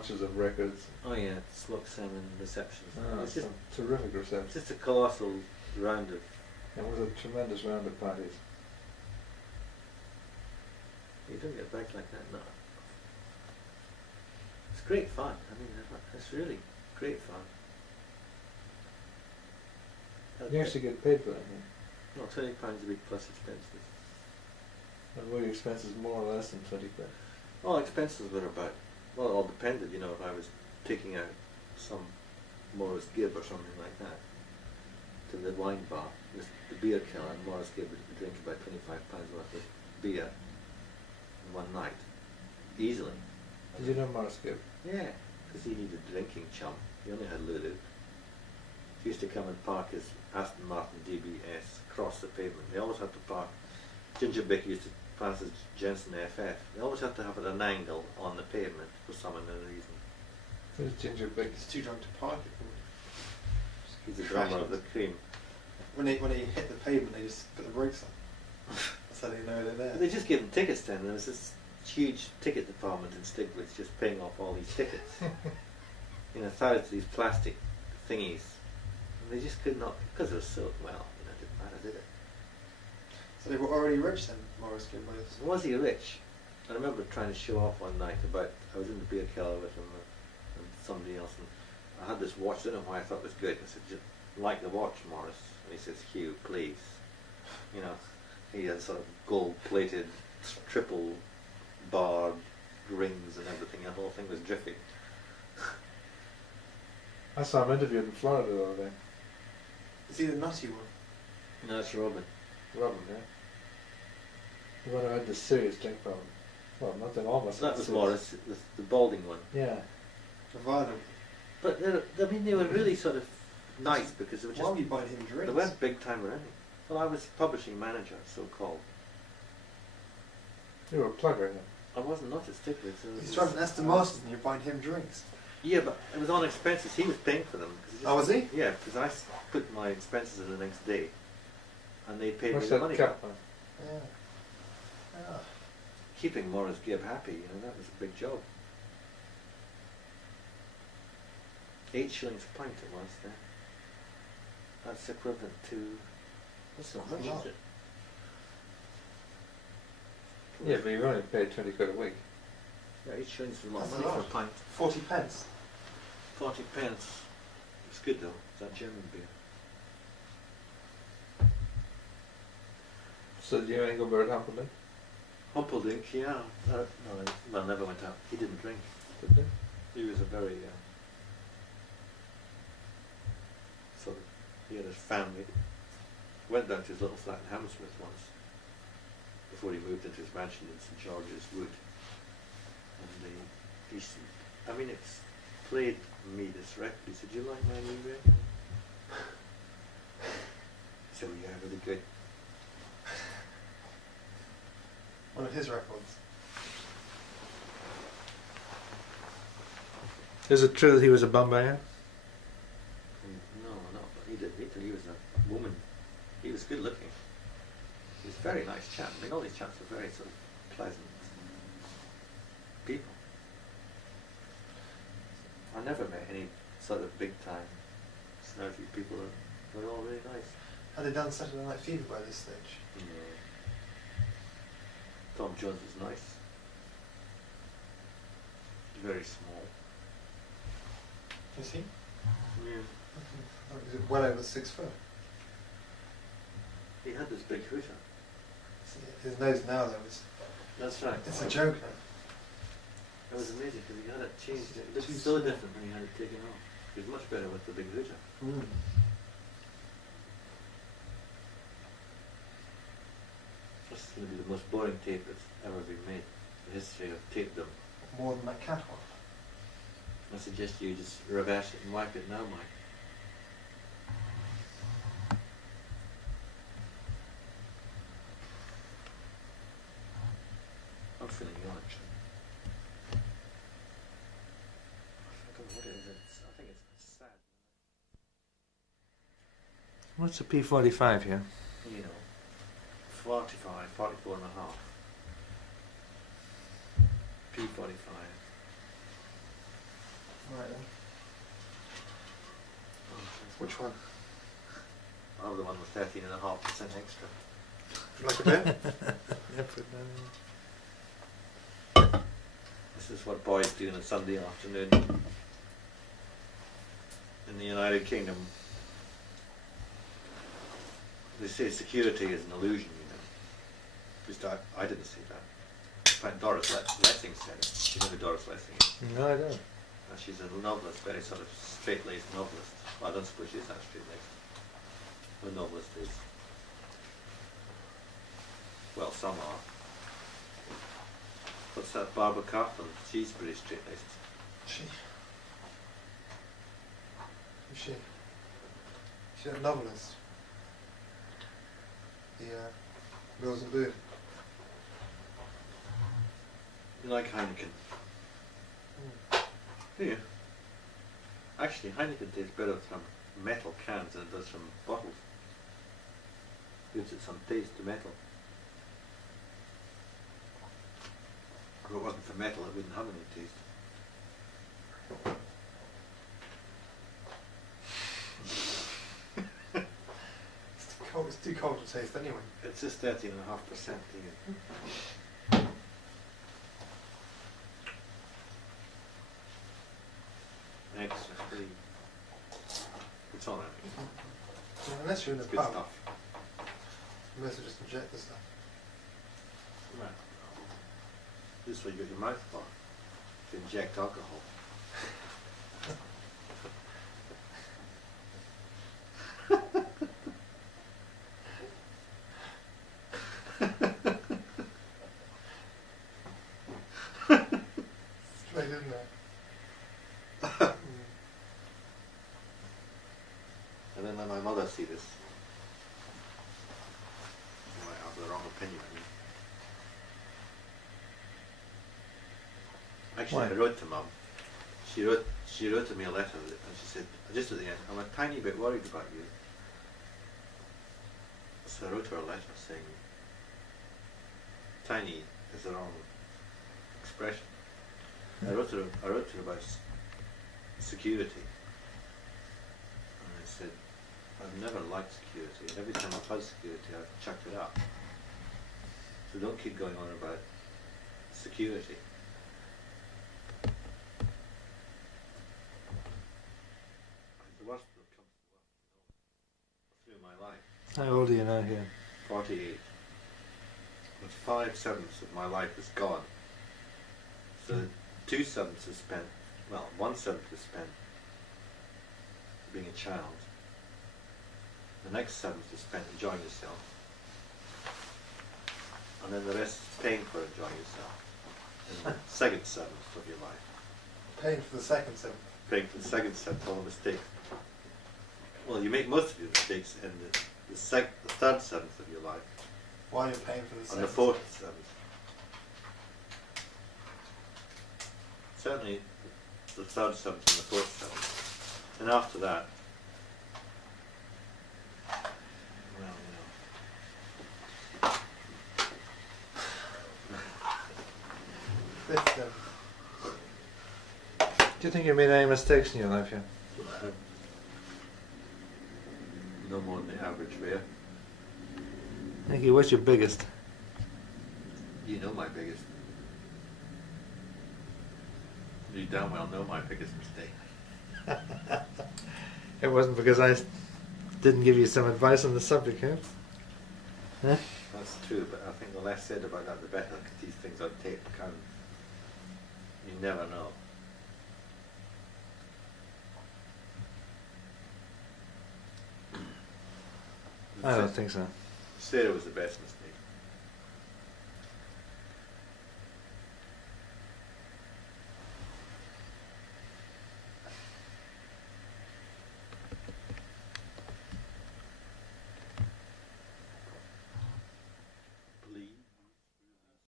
bunches of records. Oh yeah, Smoke Salmon receptions. It's just terrific reception. just a colossal round of. It was a tremendous round of parties. You don't get back like that, no. It's great fun. I mean, it's really great fun. You actually get paid for that, no, £20 a week plus expenses. And were your expenses more or less than 20 quid? Well, expenses were about, well, it all depended, you know, if I was taking out some Morris Gibb or something like that to the wine bar, the beer keller, and Morris Gibb would drink about £25 worth of beer in one night, easily. Did you know Morris Gibb? Yeah, because he needed a drinking chum. He only had Lulu. He used to come and park his Aston Martin DBS across the pavement. They always had to park. Ginger Bick used to pass as Jensen FF. They always had to have it at an angle on the pavement for some unknown reason. Who's Ginger Bick? He's too drunk to park it. He's the drummer of the Cream. When they hit the pavement, they just put the brakes on. That's how they know they're there. They just gave them tickets then. There was this huge ticket department in Stigwitz just paying off all these tickets. You know, thousands of these plastic thingies. And they just could not, because it was so, well, you know, it didn't matter, did it? So they were already rich then, Morris Gibb was. Was he rich? I remember trying to show off one night about, I was in the beer keller with him and somebody else, and I had this watch, I don't know why I thought it was good. I said, just like the watch, Morris. And he says, Hugh, please. You know, he had sort of gold-plated, triple barred rings and everything. The whole thing was dripping. I saw him interviewed in Florida the other day. Is he the nutty one? No, it's Robin. Robin, yeah. The one who had this serious drink problem. Well, nothing almost. That was Morris, the balding one. Yeah. The violent. But I mean, they were really sort of nice because they were just. Why were you buying him drinks? They weren't big time or anything. Well, I was publishing manager, so called. You were a plugger, then. I wasn't not at Stigwitz. He's driving an Aston Martin and you're buying him drinks. Yeah, but it was on expenses. He was paying for them. Oh, was he? Yeah, because I put my expenses in the next day, and they paid What's me the that money cap back. on? Yeah. Yeah. Keeping Morris Gibb happy, you know, that was a big job. 8 shillings a pint it was there. That's equivalent to, that's not much, is it? Yeah, but you only paid 20 quid a week. Yeah, 8 shillings is a lot of That's money a for lot. a pint. 40 pence. 40 pence. It's good though, it's that German beer. So did you only go Bird Humperdinck? Humperdinck, yeah. No, well, never went out. He didn't drink. Did they? He was a very, sort of, he had his family. Went down to his little flat in Hammersmith once, before he moved into his mansion in St George's Wood. And I mean, it's played me this record. He said, "Do you like my new record?" I said, "Oh yeah, really good." One of his records. Is it true that he was a Bombayer? No, but he did. He was a woman. He was good looking. He was a very nice chap. I mean, all these chaps were very sort of pleasant people. I never met any sort of big time snarky people. They're all really nice. Had they done Saturday Night Fever by this stage? Yeah. Tom Jones was nice. Very small. Is he? Yeah. He's well over 6 foot. He had this big hooter. His nose now though is... That's right. It's a joke now. It was amazing because he had it changed. It looked so different when he had it taken off. He was much better with the big hooter. Mm. This is going to be the most boring tape that's ever been made. The history of tapedom. More than that cat one. I suggest you just reverse it and wipe it now, Mike. I'm feeling young actually. I don't know what it is. I think it's sad. What's a P45 here? You know, 45, 44 and a half. P45. Right then. Which one? Oh, the one with 13.5% extra. Would you like a bit? Yeah, put that in. This is what boys do on a Sunday afternoon in the United Kingdom. They say security is an illusion, you know. At least I didn't see that. In fact, Doris Lessing said it. You know who Doris Lessing is? No, I don't. She's a novelist, very sort of straight-laced novelist. Well, I don't suppose she's that straight-laced. The novelist is. Well, some are. What's that, Barbara Cartland? She's pretty straight-laced. She. Who's she? She's a novelist. The Mills and Boon. You like Heineken? Do you? Actually, Heineken tastes better from metal cans than it does from bottles. Gives it some taste to metal. If it wasn't for metal, it wouldn't have any taste. It's too cold to taste anyway. It's just 13.5%, Ian. Extra free. It's all right. Yeah, unless you're in a It's good pub, stuff. you must just inject the stuff. Right. This is what you got your mouth for. To inject alcohol. Straight in there. And then let my mother see this. You might have the wrong opinion of me. Actually, Why? I wrote to Mum. She wrote to me a letter and she said, just at the end, I'm a tiny bit worried about you. So I wrote her a letter saying, tiny is the wrong expression. I wrote to her about security. And I said, I've never liked security, and every time I've had security, I've chucked it up. So don't keep going on about security. The worst that comes through my life, How old are you now here? 48, with 5/7 of my life is gone. So 2/7 is spent, well, 1/7 is spent being a child. The next 7th is spent enjoying yourself. And then the rest is paying for enjoying yourself. In the second 7th of your life. Paying for the second 7th. Paying for the second 7th, all the mistakes. Well, you make most of your mistakes in the third 7th of your life. Why are you paying for the second? And the fourth 7th. Certainly the third 7th and the fourth 7th. And after that, well, Fifth 7th. Do you think you made any mistakes in your life yet? no more than the average bear. Thank you. What's your biggest? You know my biggest. You damn well know my biggest mistake. It wasn't because I didn't give you some advice on the subject, huh? Huh? That's true, but I think the less said about that, the better, because these things on tape can. You never know. I don't think so. Sarah was the best mistake.